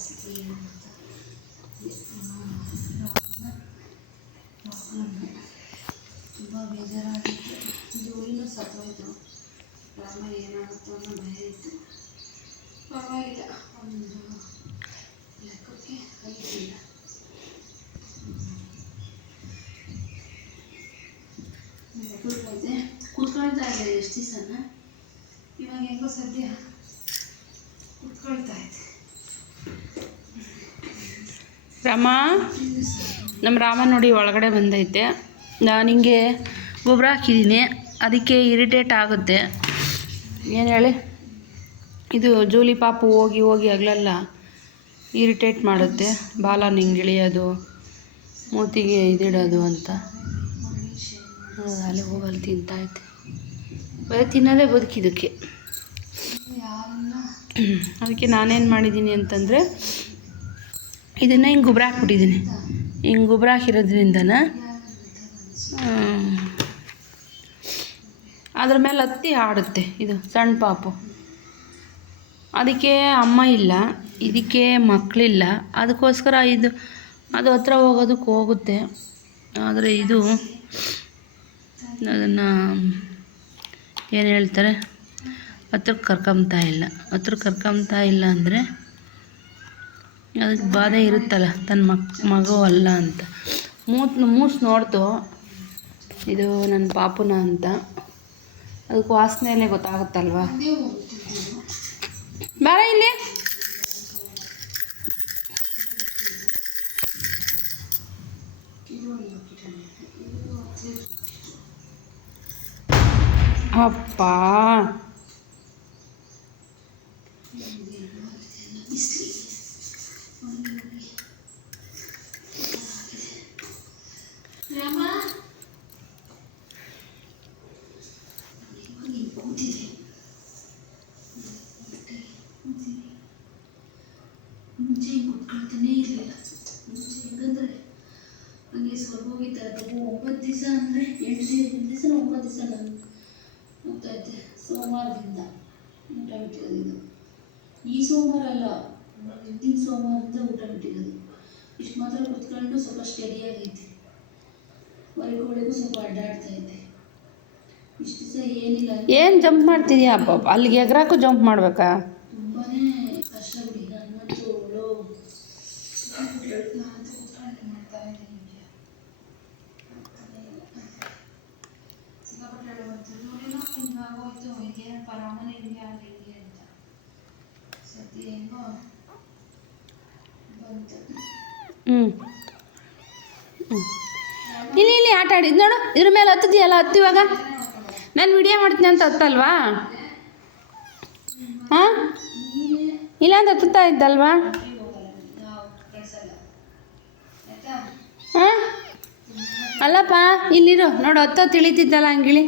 ಪರಿಸ್ಥಿತಿ ಏನು ಅಂತ ತುಂಬ ಬೇಜಾರಾಗಿತ್ತು. ಜೋಳಿನೂ ಸತ್ತೋಯ್ತು. ರಾಮ ಏನಾಗುತ್ತೋ ಅನ್ನೋ ಭಯ ಇತ್ತು. ಪರವಾಗಿಲ್ಲ, ಒಂದು ಲೆಕ್ಕಕ್ಕೆ ಕಲಿತಿಲ್ಲ. ಕೂತ್ಕೊಳ್ತಾ ಇದೆ ಎಷ್ಟು ದಿವಸನ, ಇವಾಗ ಹೆಂಗೋ ಸದ್ಯ ಕೂತ್ಕೊಳ್ತಾ ಇದೆ. ರಾಮ, ನಮ್ಮ ರಾಮ ನೋಡಿ ಒಳಗಡೆ ಬಂದೈತೆ. ನಾನು ಹಿಂಗೆ ಗೊಬ್ಬರ ಹಾಕಿದ್ದೀನಿ, ಅದಕ್ಕೆ ಇರಿಟೇಟ್ ಆಗುತ್ತೆ. ಏನು ಹೇಳಿ, ಇದು ಜೂಲಿ ಪಾಪು ಹೋಗಿ ಹೋಗಿ ಹಗಲೆಲ್ಲ ಇರಿಟೇಟ್ ಮಾಡುತ್ತೆ. ಬಾಲ ನಿಂಗೆ ಇಳಿಯೋದು, ಮೂತಿಗೆ ಇದಿಡೋದು ಅಂತ. ಅಲ್ಲಿ ಹೋಗಲ್ಲಿ ತಿಂತಾಯ್ತೆ. ಬರೀ ತಿನ್ನೋದೇ ಬದುಕಿದ್ದಕ್ಕೆ. ಅದಕ್ಕೆ ನಾನೇನು ಮಾಡಿದ್ದೀನಿ ಅಂತಂದರೆ, ಇದನ್ನು ಹಿಂಗೆ ಗೊಬ್ಬರ ಹಾಕ್ಬಿಟ್ಟಿದ್ದೀನಿ. ಹಿಂಗೆ ಗೊಬ್ಬರ ಹಾಕಿರೋದ್ರಿಂದನ ಅದ್ರ ಮೇಲೆ ಹತ್ತಿ ಆಡುತ್ತೆ ಇದು ಸಣ್ಣ ಪಾಪು. ಅದಕ್ಕೆ ಅಮ್ಮ ಇಲ್ಲ, ಇದಕ್ಕೆ ಮಕ್ಕಳಿಲ್ಲ, ಅದಕ್ಕೋಸ್ಕರ ಅದು ಹತ್ರ ಹೋಗೋದಕ್ಕೆ ಹೋಗುತ್ತೆ. ಆದರೆ ಇದು ಅದನ್ನು ಏನು ಹೇಳ್ತಾರೆ, ಹತ್ರಕ್ಕೆ ಕರ್ಕೊಂತಾ ಇಲ್ಲ ಅಂದರೆ ಅದಕ್ಕೆ ಬಾಧೆ ಇರುತ್ತಲ್ಲ, ತನ್ನ ಮಗು ಅಲ್ಲ ಅಂತ. ಮೂಸು ನೋಡ್ತು ಇದು ನನ್ನ ಪಾಪುನ ಅಂತ. ಅದಕ್ಕೆ ವಾಸನೆಯಲ್ಲೇ ಗೊತ್ತಾಗುತ್ತಲ್ವ. ಬಾರ ಇಲ್ಲಿ. ಅಪ್ಪ ಮುಂಚೆ ಕೂತ್ಕೊಳ್ತಾನೆ ಇರಲಿಲ್ಲ. ಮುಂಚೆ ಹೆಂಗಂದ್ರೆ ಹಂಗೆ ಸ್ವರ್ಗೋಗಿತ್ತು. 9 ದಿವಸ ಅಂದರೆ 8 ದಿವಸ 9 ದಿವಸ ನಾನು ಹೋಗ್ತಾಯಿದ್ದೆ. ಸೋಮವಾರದಿಂದ ಊಟ ಬಿಟ್ಟಿರೋದು ಇದು. ಈ ಸೋಮವಾರ ಅಲ್ಲ, ಹಿಂದಿನ ಸೋಮವಾರದಿಂದ ಊಟ ಬಿಟ್ಟಿರೋದು. ಇಷ್ಟು ಮಾತ್ರ ಕೂತ್ಕೊಂಡು ಸ್ವಲ್ಪ ಸ್ಟಡಿಯಾಗೈತೆ. ಹೊರಗಡೆಗೂ ಸ್ವಲ್ಪ ಅಡ್ಡಾಡ್ತಾಯಿದ್ದೆ. ಇಷ್ಟು ದಿವಸ ಏನಿಲ್ಲ. ಏನು ಜಂಪ್ ಮಾಡ್ತಿದ್ಯಾ? ಅಪ್ಪ ಅಲ್ಲಿಗೆ ಎಗರಾಕು ಜಂಪ್ ಮಾಡಬೇಕಾ? ತುಂಬಾ ಕಷ್ಟ ಬಿಡಿ. ನನ್ನಂತೂ ಅವಳು ಕೂತ್ಕೊಂಡು ಮಾಡ್ತಾ ಇದ್ದೀನಿ. ಸಿಕ್ಕಾಪಟ್ಟೆ ನೋಡಿನೋ ಹಿಂಗಾಗೋಯ್ತು. ಹಿಂಗೇನಪ್ಪ ರಾಮನೇ ಹಿಂಗೆ ಆಗಲಿ ಹಿಂಗೆ ಅಂತ ಸದ್ಯ ಹೆಂಗೋ ಬಂತು. ಇಲ್ಲಿ ಆಟ ಆಡಿದ್ದು ನೋಡು. ಇದ್ರ ಮೇಲೆ ಹತ್ತಿದೆಯಲ್ಲ, ಹತ್ತಿವಾಗ ನಾನು ವಿಡಿಯೋ ಮಾಡ್ತೀನಿ ಅಂತ ಹತ್ತಲ್ವಾ? ಹಾಂ, ಇಲ್ಲ ಅಂತ ಹತ್ತುತ್ತಾ ಇದ್ದಲ್ವಾ? ಹಾಂ ಅಲ್ಲಪ್ಪ, ಇಲ್ಲಿರು ನೋಡು. ಹತ್ತೋದು ತಿಳಿತಿದ್ದಲ್ಲ, ಹಂಗಿಳಿ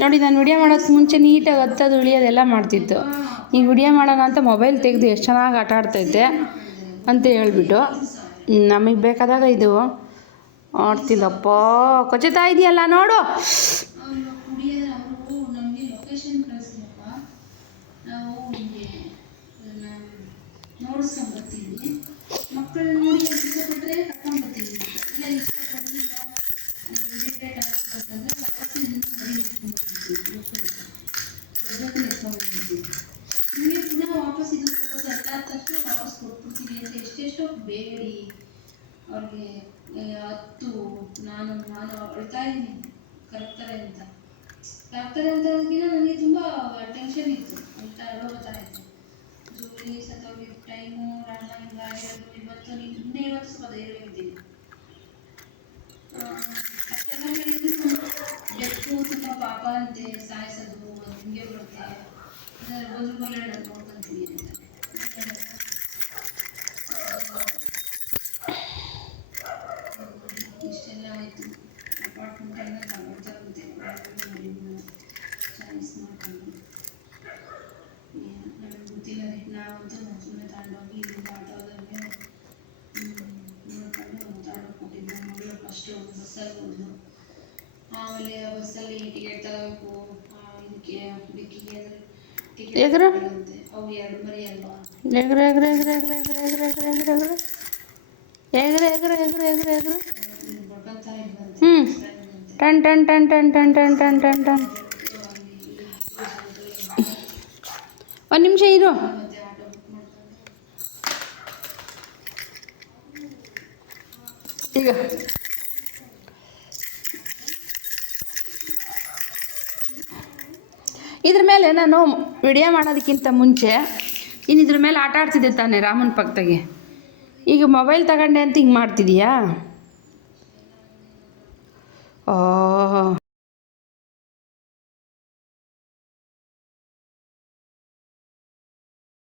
ನೋಡಿ. ನಾನು ವಿಡಿಯೋ ಮಾಡೋಕ್ಕೆ ಮುಂಚೆ ನೀಟಾಗಿ ಹತ್ತೋದು ಇಳಿಯೋದೆಲ್ಲ ಮಾಡ್ತಿತ್ತು. ಈಗ ವಿಡಿಯೋ ಮಾಡೋಣ ಅಂತ ಮೊಬೈಲ್ ತೆಗೆದು ಎಷ್ಟು ಚೆನ್ನಾಗಿ ಆಟ ಆಡ್ತೈತೆ ಅಂತ ಹೇಳ್ಬಿಟ್ಟು ನಮಗೆ ಬೇಕಾದಾಗ ಇದು ಆಡ್ತಿಲ್ಲಪ್ಪ. ಕೊಚ್ಚುತ್ತಾ ಇದೆಯಲ್ಲ ನೋಡು. ನಮಗೆ ಲೊಕೇಶನ್ ಕಳಿಸ್ಲಪ್ಪ, ನಾವು ಹಿಂಗೆ ನೋಡಿಸ್ಕೊಂಬರ್ತೀವಿ. ಮಕ್ಕಳು ನೋಡಿ ಇಷ್ಟಪಟ್ಟರೆ ಕರ್ಕೊಂಡ್ಬರ್ತೀವಿ. ಇಲ್ಲ ಇಷ್ಟಪಡಲಿಲ್ಲ ಇರಿಟೇಟ್ ಆಗ್ತಂದ್ರೆ ವಾಪಸ್ ಮರಿ ಎತ್ಕೊಂಡ್ಬರ್ತೀವಿ. ನಿಮಗೆ ಪುನಃ ವಾಪಸ್ ಇದು ಸ್ವಲ್ಪ ಸೆಟ್ ಆದ ತಕ್ಷಣ ವಾಪಸ್ ಕೊಟ್ಬಿಡ್ತೀವಿ ಅಂತ ಎಷ್ಟೆಷ್ಟೋ ಬೇಡಿ ಅವ್ರಿಗೆ ಹತ್ತು. ನಾನು ಅಳ್ತಾ ಇದ್ದೀನಿ ಕರೆಕ್ತಾರೆ ಅಂತ ಅದಕ್ಕಿಂತ ನನಗೆ ತುಂಬ ಟೆನ್ಷನ್ ಇತ್ತು. ಅಳೋ ಥರ ಇತ್ತು. ಜೋಲಿ ಸತ್ತೋಗಿದ್ದ ಟೈಮು, ರಾಮ ಹಿಂಗಾಗಿರೋದು, ಇವತ್ತು ಸ್ವಲ್ಪ ಧೈರ್ಯವಾಗಿದ್ದೀನಿ. ಅಷ್ಟೆಲ್ಲ ಹೇಳಿದ್ರು ಬೆಕ್ಕು ತುಂಬ ಪಾಪ ಅಂತೆ, ಸಾಯಿಸೋದು ಅದು ಹಿಂಗೆ ಬರುತ್ತೆ. ಬದುಕಲ್ಲ ನೋಡ್ಕೊಂತೀನಿ ಅಂತ ಇಷ್ಟೆಲ್ಲ ಆಯಿತು. ಅಪಾರ್ಟ್ಮೆಂಟೆಲ್ಲ ತಗೊಳ್ತಾರಂತೆ, ಚಾಯ್ಸ್ ಮಾಡ್ಕೊಂಡು. ನನಗೆ ಗೊತ್ತಿಲ್ಲ ರೀ. ನಾವಂತೂ ಸುಮ್ಮನೆ ತಗೊಂಡೋಗಿ ಇಲ್ಲಿಂದ ಆಟೋದವ್ರಿಗೆ ನೋಡ್ಕೊಂಡು ತಗೊಂಡೋಗಿ ಕೊಟ್ಟಿದ್ದು. ಮಗಳು ಫಸ್ಟು ಬಸ್ಸಲ್ಲಿ ಹೋದ್ಲು. ಆಮೇಲೆ ಬಸ್ಸಲ್ಲಿ ಟಿಕೆಟ್ ತಗೋಬೇಕು. ಇದಕ್ಕೆ ಬೆಕ್ಕಿಗೆ ಅಂದರೆ ಟಿಕೆಟ್ ಅವು ಎರಡು ಮರಿ ಅಲ್ವಾ. ಎಗ್ರೆ ಎಗ್ರೆ ಎಗ್ರೆ ಎಗ್ರೆ ಎಗ್ರೆ ಎಗ್ರೆ ಎಗ್ರೆ ಎಗ್ರೆ ಎಗ್ರೆ ಎಗ್ರೆ ಎಗ್ರೆ ಎಗ್ರೆ ಎಗ್ರೆ ಬಡ್ಕೊಂತ ಇದ್ದಂತೆ. ಹ್ಞೂ ton ton ton ton ton ton ton ton ton. ಒಂದು ನಿಮಿಷ ಇರು. ಮತ್ತೆ ಆಟೋ ಬುಕ್ ಮಾಡ್ಕೊಂಡು ಈಗ ಇದ್ರ ಮೇಲೆ ನಾನು ವಿಡಿಯೋ ಮಾಡೋದಕ್ಕಿಂತ ಮುಂಚೆ ಇನ್ನು ಇದ್ರ ಮೇಲೆ ಆಟ ಆಡ್ತಿದ್ದೆ ತಾನೆ ರಾಮನ ಪಕ್ಕದಾಗೆ. ಈಗ ಮೊಬೈಲ್ ತಗೊಂಡೆ ಅಂತ ಹಿಂಗೆ ಮಾಡ್ತಿದೀಯಾ? ಓ